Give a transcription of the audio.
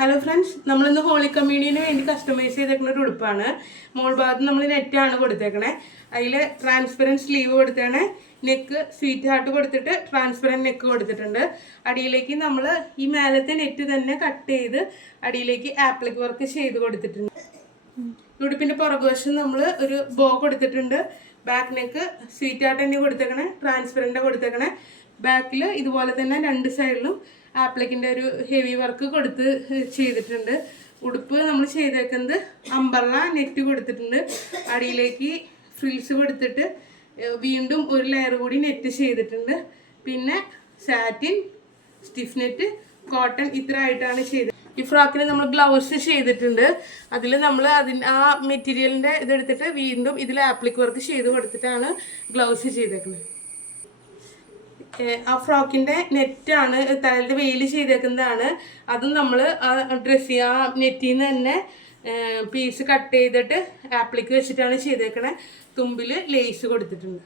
Hello friends, നമ്മളിന്ന് holy കമ്മ്യൂണിയന് വേണ്ടി customise ചെയ്തേക്കുന്ന ഒരു ഉടുപ്പാണ്. മോൾ ഭാഗത്ത് നമ്മൾ നെറ്റാണ് കൊടുത്തേക്കണേ. അതിൽ ട്രാൻസ്പെറൻറ്റ് സ്ലീവ് കൊടുത്തേക്കണേ. നെക്ക് സ്വീറ്റ് ഹാർട്ട് കൊടുത്തിട്ട് ട്രാൻസ്പെറൻറ്റ് നെക്ക് കൊടുത്തിട്ടുണ്ട്. അടിയിലേക്ക് നമ്മൾ ഈ മേലത്തെ നെറ്റ് തന്നെ കട്ട് ചെയ്ത് അടിയിലേക്ക് ആപ്ലിക് വർക്ക് ചെയ്ത് കൊടുത്തിട്ടുണ്ട്. ഉടുപ്പിൻ്റെ പുറകുവശം നമ്മൾ ഒരു ബോ കൊടുത്തിട്ടുണ്ട്. ബാക്ക് നെക്ക് സ്വീറ്റ് ഹാർട്ട് തന്നെ കൊടുത്തേക്കണേ, ട്രാൻസ്പെറൻറ്റ് കൊടുത്തേക്കണേ. ബാക്കിൽ ഇതുപോലെ തന്നെ രണ്ട് സൈഡിലും ആപ്ലിക്കിൻ്റെ ഒരു ഹെവി വർക്ക് കൊടുത്ത് ചെയ്തിട്ടുണ്ട്. ഉടുപ്പ് നമ്മൾ ചെയ്തേക്കുന്നത് അമ്പർല നെറ്റ് കൊടുത്തിട്ടുണ്ട്. അടിയിലേക്ക് ഫ്രിൽസ് കൊടുത്തിട്ട് വീണ്ടും ഒരു ലെയർ കൂടി നെറ്റ് ചെയ്തിട്ടുണ്ട്. പിന്നെ സാറ്റിൻ, സ്റ്റിഫ് നെറ്റ്, കോട്ടൺ ഇത്ര ആയിട്ടാണ് ചെയ്തത്. ഈ ഫ്രോക്കിന് നമ്മൾ ഗ്ലൗസ് ചെയ്തിട്ടുണ്ട്. അതിൽ നമ്മൾ ആ മെറ്റീരിയലിൻ്റെ ഇതെടുത്തിട്ട് വീണ്ടും ഇതിൽ ആപ്ലിക് വർക്ക് ചെയ്ത് കൊടുത്തിട്ടാണ് ഗ്ലൗസ് ചെയ്തേക്കുന്നത്. ആ ഫ്രോക്കിൻ്റെ നെറ്റാണ് തലയുടെ വെയിൽ ചെയ്തേക്കുന്നതാണ്. അതും നമ്മൾ ആ ആ നെറ്റിൽ നിന്ന് തന്നെ പീസ് കട്ട് ചെയ്തിട്ട് ആപ്ലിക്ക് വെച്ചിട്ടാണ് ചെയ്തേക്കണേ. തുമ്പിൽ ലേസ് കൊടുത്തിട്ടുണ്ട്.